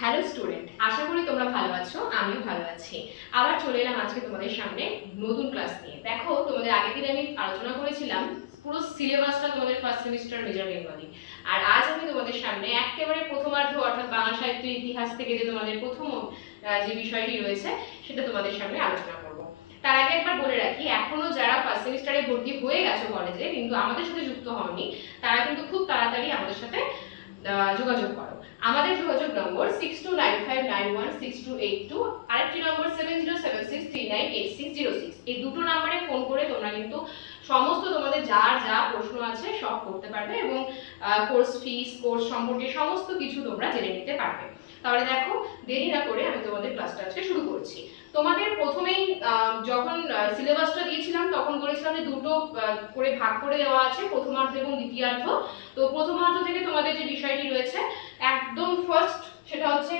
Hello student, আশা করি তোমরা ভালো আছো, আমিও ভালো আছি। আবার চলে এলাম আজকে তোমাদের সামনে নতুন ক্লাস নিয়ে। দেখো, তোমাদের আগের দিন আমি আলোচনা করেছিলাম পুরো সিলেবাসটা তোমাদের ফার্স্ট সেমিস্টার মেজর বেঙ্গলি। আর আজ আমি তোমাদের সামনে একেবারে প্রথমার্ধ অর্থাৎ বাংলা সাহিত্য ইতিহাস থেকে যে তোমাদের প্রথম যে বিষয়টি রয়েছে সেটা তোমাদের সামনে আলোচনা করব। তার আগে একবার বলে রাখি, এখনো যারা ফার্স্ট সেমিস্টারে ভর্তি হয়ে গেছো কলেজে কিন্তু আমাদের সাথে যুক্ত হওনি, তারা কিন্তু খুব তাড়াতাড়ি আমাদের সাথে যোগাযোগ করো। আমাদের যোগাযোগ নম্বর 6295916282, আরেকটি নম্বর 7076398606। এই দুটো নম্বরে ফোন করে তোমরা কিন্তু সমস্ত তোমাদের যার যা প্রশ্ন আছে সব করতে পারবে এবং কোর্স ফিস, কোর্স সম্পর্কে সমস্ত কিছু তোমরা জেনে নিতে পারবে। তাহলে দেখো, দেরি না করে আমি তোমাদের ক্লাসটা আজকে শুরু করছি। তোমাদের প্রথমেই যখন সিলেবাসটা দিয়েছিলাম তখন বলেছিলাম যে দুটো করে ভাগ করে দেওয়া আছে, প্রথমার্ধ এবং দ্বিতীয়ার্ধ। তো প্রথমার্ধ থেকে তোমাদের যে বিষয়টি রয়েছে একদম ফার্স্ট, সেটা হচ্ছে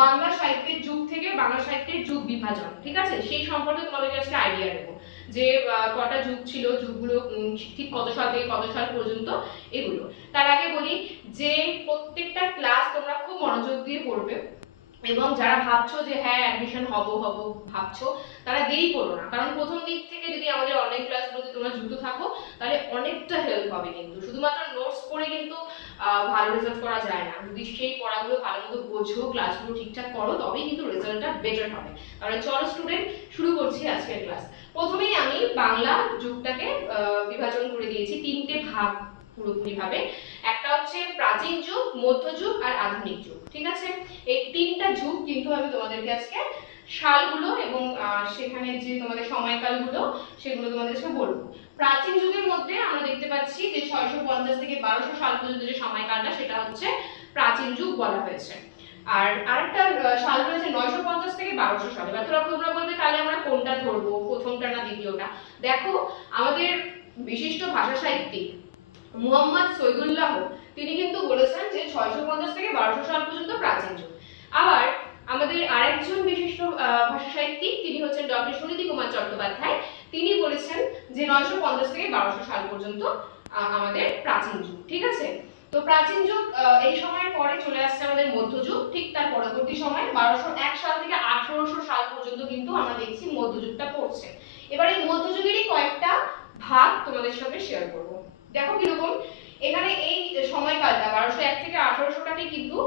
বাংলা সাহিত্যের যুগ থেকে বাংলা সাহিত্যের যুগ বিভাজন। ঠিক আছে, সেই সম্পর্কে তোমাদেরকে আজকে আইডিয়া দেবো যে কটা যুগ ছিল, যুগগুলো ঠিক কত সাল থেকে কত সাল পর্যন্ত, এগুলো। তার আগে বলি যে প্রত্যেকটা ক্লাস তোমরা খুব মনোযোগ দিয়ে পড়বে এবং যারা ভাবছো যে হ্যাঁ অ্যাডমিশন হব ভাবছো, তারা দেরি করো না। কারণ প্রথম দিক থেকে যদি আমাদের অনলাইন ক্লাসগুলোতে তোমরা যুক্ত থাকো তাহলে অনেকটা হেল্প হবে। কিন্তু শুধুমাত্র নোটস পড়ে কিন্তু ভালো রেজাল্ট করা যায় না। যদি সেই পড়াগুলো ভালো মতো বোঝো, ক্লাসগুলো ঠিকঠাক করো, তবেই কিন্তু রেজাল্টটা বেটার হবে। তাহলে চলো স্টুডেন্ট, শুরু করছি আজকের ক্লাস। প্রথমেই আমি বাংলা যুগটাকে বিভাজন করে দিয়েছি তিনটে ভাগ পুরোপুরি ভাবে। একটা হচ্ছে প্রাচীন যুগ, মধ্যযুগ আর আধুনিক যুগ। ঠিক আছে, এই তিনটা যুগ কিন্তু আমি তোমাদেরকে আজকে সালগুলো এবং সেখানে যে তোমাদের সময়কালগুলো সেগুলো তোমাদেরকে বলবো। প্রাচীন যুগের মধ্যে আমরা দেখতে পাচ্ছি যে 650 থেকে 1200 সাল পর্যন্ত যে সময়কালটা সেটা হচ্ছে প্রাচীন যুগ বলা হয়েছে। আর আরেকটা সাল রয়েছে 950 থেকে 1200 সাল। এবার তোমরা বলবে তাহলে আমরা কোনটা ধরবো, প্রথমটা না দ্বিতীয়টা? দেখো, আমাদের বিশিষ্ট ভাষা সাহিত্যিক মুহাম্মদ সৈয়দুল্লাহ তিনি কিন্তু বলেছেন যে 650 থেকে 1200 সাল পর্যন্ত প্রাচীন যুগ। আবার আমাদের আরেকজন বিশিষ্ট ভাষা সাহিত্যিক তিনি হচ্ছেন ডক্টর সুনীতি কুমার চট্টোপাধ্যায়, তিনি বলেছেন যে 950 থেকে 1200 সাল পর্যন্ত আমাদের প্রাচীন যুগ। ঠিক আছে, তো প্রাচীন যুগ এই সময়ের পরে চলে আসছে আমাদের মধ্যযুগ। ঠিক তার পরবর্তী সময় 1201 সাল থেকে 1800 সাল পর্যন্ত কিন্তু আমরা দেখছি মধ্যযুগটা পড়ছে। এবার এই মধ্যযুগেরই কয়েকটা ভাগ তোমাদের সঙ্গে শেয়ার করব। দেখো কিরকম, এখানে এই সময়কালটা 1201 থেকে 1800টাকে কিন্তু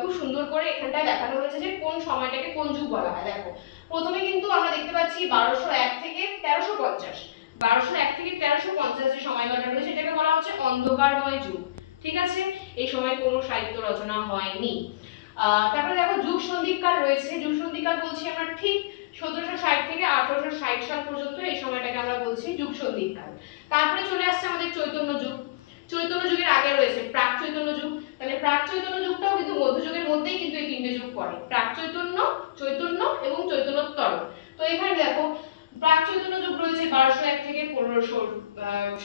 খুব সুন্দর করে এখানটায় দেখানো হয়েছে যে কোন সময়টাকে কোন যুগ বলা হয়। দেখো, প্রথমে কিন্তু আমরা দেখতে পাচ্ছি 1201 থেকে 1350। 1201 থেকে 1350 যে সময়কালটা রয়েছে সেটাকে বলা হচ্ছে অন্ধকারময় যুগ। ঠিক আছে, এই সময় কোনো সাহিত্য রচনা হয়নি। তারপরে দেখো যুগ সন্ধিকাল রয়েছে। যুগ সন্ধিকাল বলছি আমরা ঠিক 1760 থেকে 1860 সাল পর্যন্ত, এই সময়টাকে আমরা বলছি যুগ সন্ধিকাল। তারপরে চলে আসছে আমাদের চৈতন্য যুগ। চৈতন্য যুগের আগে রয়েছে প্রাক চৈতন্য যুগ। তাহলে প্রাক চৈতন্য যুগটাও কিন্তু মধ্যযুগের মধ্যেই কিন্তু এই তিনটে যুগ পড়ে, প্রাক চৈতন্য, চৈতন্য এবং চৈতন্যোত্তর। তো এখানে দেখো প্রাক চৈতন্য যুগ রয়েছে 1201 থেকে 1500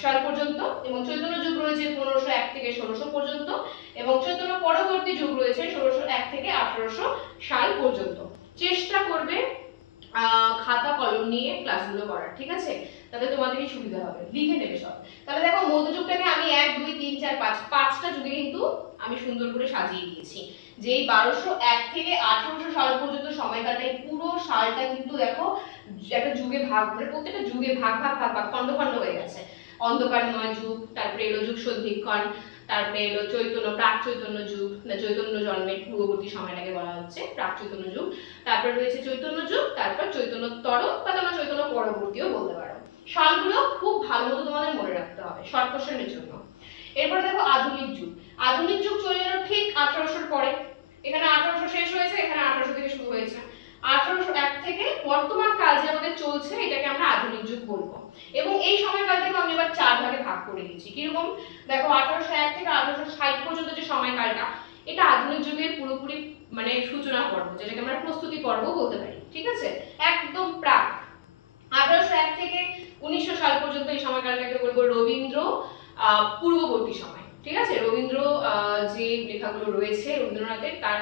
সাল পর্যন্ত, এবং চৈতন্য যুগ রয়েছে 1501 থেকে 1600 পর্যন্ত, এবং চৈতন্য পরবর্তী যুগ রয়েছে 1601 থেকে 1800 সাল পর্যন্ত। চেষ্টা করবে খাতা কলম নিয়ে ক্লাসগুলো করার। ঠিক আছে, তাহলে তোমাদেরই সুবিধা হবে, লিখে নেবে সব। তাহলে দেখো মধ্যযুগটাকে আমি 1 2 3 4 5 পাঁচটা যুগে কিন্তু আমি সুন্দর করে সাজিয়ে দিয়েছি। যে এই 1201 থেকে 1800 সাল পর্যন্ত সময়কালটা, এই পুরো সালটা কিন্তু দেখো একটা যুগে ভাগ, মানে প্রত্যেকটা যুগে ভাগ ভাগ ভাগ ভাগ খন্ড খন্ড হয়ে গেছে। অন্ধকারময় যুগ, তারপরে এলো যুগ সন্ধিক্ষণ, তারপরে এলো চৈতন্য, প্রাক চৈতন্য যুগ, চৈতন্য জন্মের পূর্ববর্তী সময়টাকে বলা হচ্ছে প্রাক চৈতন্য যুগ। তারপর রয়েছে চৈতন্য যুগ, তারপর চৈতন্যোত্তর বা তোমরা চৈতন্য পরবর্তীও বলতে পারো। সালগুলো খুব ভালো মতো তোমাদের মনে রাখতে হবে শর্ট কোশ্চেনের জন্য। এরপর দেখো আধুনিক যুগ। আধুনিক যুগ চলে গেল ঠিক 1800 পরে। এখানে 1800 শেষ হয়েছে, এখানে 1800 থেকে শুরু হয়েছে। 1801 থেকে বর্তমান কাল যে আমাদের চলছে এটাকে আমরা আধুনিক যুগ বলবো। এবং এই সময়কালটাকে আমি এবার চার ভাগে ভাগ করে দিয়েছি। কিরকম, দেখো 1801 থেকে 1860 পর্যন্ত যে সময়কালটা, এটা আধুনিক যুগের পুরোপুরি মানে সূচনা পর্ব, যেটাকে আমরা প্রস্তুতি পর্ব বলতে পারি। ঠিক আছে, একদম প্রাক 1801 থেকে 1900 সাল পর্যন্ত এই সময়কালটাকে বলবো রবীন্দ্র পূর্ববর্তী সময়। ঠিক আছে, রবীন্দ্র যে লেখাগুলো রয়েছে রবীন্দ্রনাথের, তার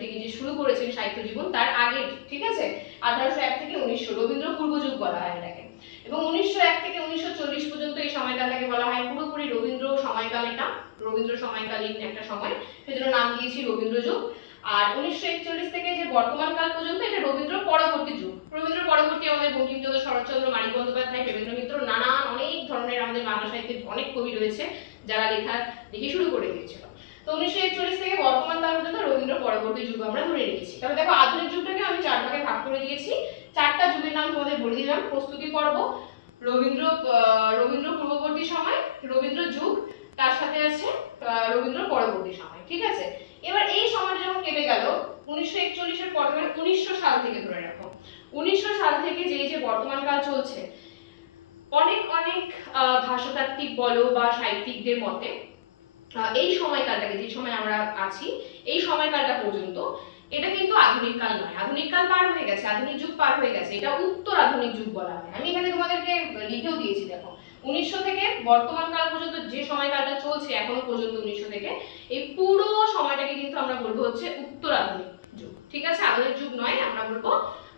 থেকে যে শুরু করেছেন সাহিত্য জীবন তার আগে। ঠিক আছে, 1801 থেকে 1900 রবীন্দ্র পূর্বযুগ বলা হয় এটাকে। এবং 1901 থেকে 1940 পর্যন্ত এই সময়কালটাকে বলা হয় পুরোপুরি রবীন্দ্র সময়কাল। এটা রবীন্দ্র সময়কালীন একটা সময়, সেজন্য নাম দিয়েছি রবীন্দ্র যুগ। আর 1941 থেকে যে বর্তমান কাল পর্যন্ত এটা রবীন্দ্র পরবর্তী যুগ। রবীন্দ্র পরবর্তী আমাদের বঙ্কিমচন্দ্র, শরৎচন্দ্র, মানিক বন্দ্যোপাধ্যায়, দেবেন্দ্র মিত্র, নানান অনেক ধরনের আমাদের বাংলা সাহিত্যের অনেক কবি রয়েছে যারা লিখে শুরু করে দিয়েছিল। তো 1941 থেকে বর্তমান কাল পর্যন্ত রবীন্দ্র পরবর্তী যুগ আমরা ধরে রেখেছি। তাহলে দেখো আধুনিক যুগটাকে আমি 4 ভাগে ভাগ করে দিয়েছি। 4টা যুগের নাম তোমাদের বলে দিলাম। প্রস্তুতি পর্ব, রবীন্দ্র পূর্ববর্তী সময়, রবীন্দ্র যুগ, তার সাথে আছে রবীন্দ্র পরবর্তী সময়। ঠিক আছে, এবার এই সময়টা যখন কেটে গেল 1941 এর পর, মানে 1900 সাল থেকে ধরে রাখো, 1900 সাল থেকে যে বর্তমান কাল চলছে, অনেক ভাষাতাত্ত্বিক বলো বা সাহিত্যিকদের মতে এই সময়কালটাকে, যে সময় আমরা আছি এই সময়কালটা পর্যন্ত এটা কিন্তু আধুনিক কাল নয়। আধুনিক কাল পার হয়ে গেছে, আধুনিক যুগ পার হয়ে গেছে, এটা উত্তর আধুনিক যুগ বলা হয়। আমি এখানে তোমাদেরকে লিখেও দিয়েছি, দেখো 1900 থেকে বর্তমান কাল পর্যন্ত যে সময়কালটা চলছে এখনো পর্যন্ত 1900 থেকে, এই পুরো সময়টাকে কিন্তু আমরা বলবো হচ্ছে উত্তর আধুনিক যুগ। ঠিক আছে, আধুনিক যুগ নয়, আমরা বলবো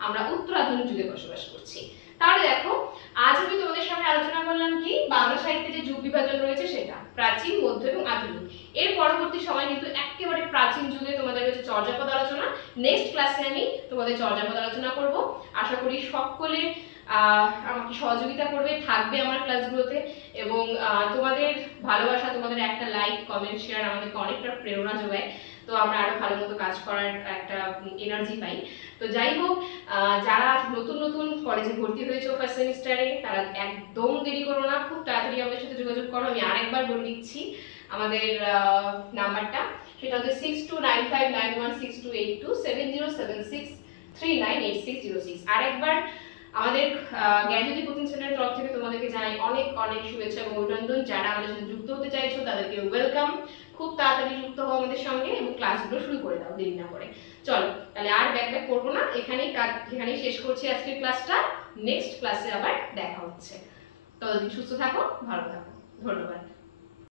আমরা উত্তর আধুনিক যুগে বসবাস করছি। তাহলে দেখো আজ আমি তোমাদের সামনে আলোচনা করলাম কি, বাংলা সাহিত্যে যে যুগ বিভাজন রয়েছে সেটা প্রাচীন, মধ্য এবং আধুনিক। এর পরবর্তী সময় কিন্তু একেবারে প্রাচীন যুগে তোমাদের রয়েছে চর্যাপদ আলোচনা। নেক্সট ক্লাসে আমি তোমাদের চর্যাপদ আলোচনা করব। আশা করি সকলে আমাকে সহযোগিতা করবে, থাকবে আমার ক্লাসগুলোতে, এবং তোমাদের ভালোবাসা, তোমাদের একটা লাইক, কমেন্ট, শেয়ার আমাদেরকে অনেকটা প্রেরণা যোগায়। তো আমরা আরো ভালো মতো কাজ করার একটা এনার্জি পাই। তো যাই হোক, যারা নতুন কলেজে ভর্তি হয়েছে ফার্স্ট সেমিস্টারে, তারা একদম দেরি করো না, খুব তাড়াতাড়ি আমাদের সাথে যোগাযোগ করো। আমি আরেকবার বলে দিচ্ছি আমাদের নাম্বারটা, সেটা হচ্ছে 6295916282 7076398606। আরেকবার আমাদের জ্ঞানজ্যোতি কোচিং সেন্টারের তরফ থেকে তোমাদেরকে জানাই অনেক শুভেচ্ছা এবং অভিনন্দন। যারা আমাদের সাথে যুক্ত হতে চাইছো তাদেরকে ওয়েলকাম। খুব তাড়াতাড়ি যুক্ত হও আমাদের সঙ্গে এবং ক্লাসগুলো শুরু করে দাও দেরি না করে। চলো তাহলে আর ব্যাক করবো না, এখানেই শেষ করছি আজকের ক্লাসটা। নেক্সট ক্লাসে আবার দেখা হচ্ছে। ততদিন সুস্থ থাকো, ভালো থাকো, ধন্যবাদ।